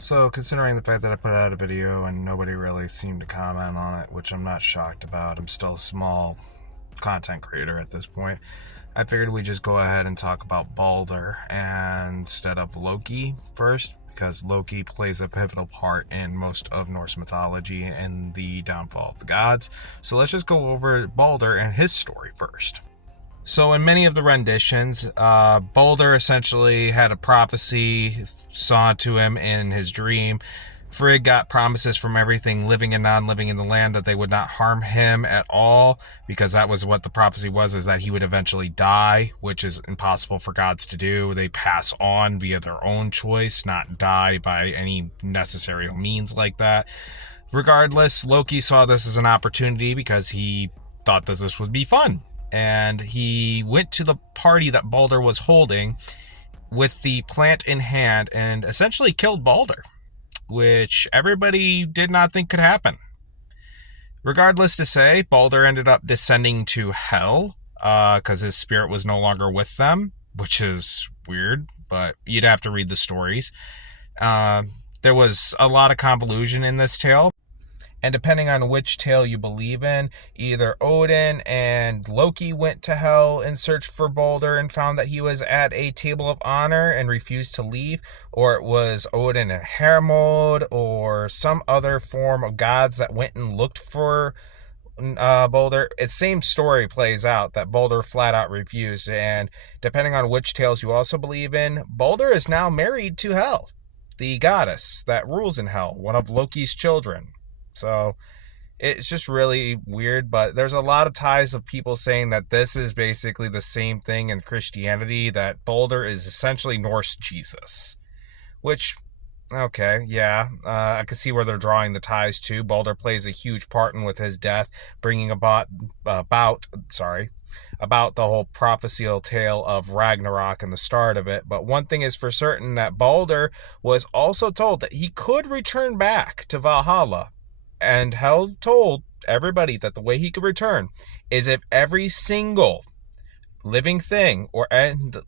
So, considering the fact that I put out a video and nobody really seemed to comment on it, which I'm not shocked about, I'm still a small content creator at this point, I figured we'd just go ahead and talk about Baldur instead of Loki first, because Loki plays a pivotal part in most of Norse mythology and the downfall of the gods. So let's just go over Baldur and his story first. So in many of the renditions, Baldur essentially had a prophecy saw to him in his dream. Frigg got promises from everything living and non-living in the land that they would not harm him at all, because that was what the prophecy was, is that he would eventually die, which is impossible for gods to do. They pass on via their own choice, not die by any necessary means like that. Regardless, Loki saw this as an opportunity because he thought that this would be fun. And he went to the party that Baldur was holding with the plant in hand and essentially killed Baldur, which everybody did not think could happen. Regardless to say, Baldur ended up descending to hell because his spirit was no longer with them, which is weird, but you'd have to read the stories. There was a lot of convolution in this tale. And depending on which tale you believe in, either Odin and Loki went to hell and searched for Baldur and found that he was at a table of honor and refused to leave, or it was Odin and Hermod or some other form of gods that went and looked for Baldur. It's same story plays out, that Baldur flat out refused, and depending on which tales you also believe in, Baldur is now married to Hel, the goddess that rules in hell, one of Loki's children. So it's just really weird, but there's a lot of ties of people saying that this is basically the same thing in Christianity, that Baldur is essentially Norse Jesus, which, okay, yeah, I can see where they're drawing the ties to. Baldur plays a huge part in with his death, bringing about the whole prophesial tale of Ragnarok and the start of it. But one thing is for certain, that Baldur was also told that he could return back to Valhalla. And Hel told everybody that the way he could return is if every single living thing or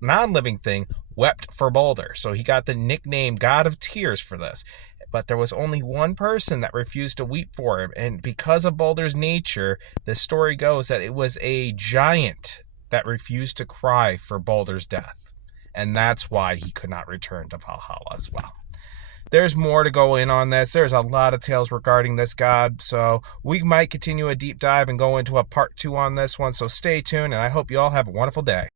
non-living thing wept for Baldur. So he got the nickname God of Tears for this. But there was only one person that refused to weep for him. And because of Baldur's nature, the story goes that it was a giant that refused to cry for Baldur's death. And that's why he could not return to Valhalla as well. There's more to go in on this. There's a lot of tales regarding this god, so we might continue a deep dive and go into a part 2 on this one, so stay tuned, and I hope you all have a wonderful day.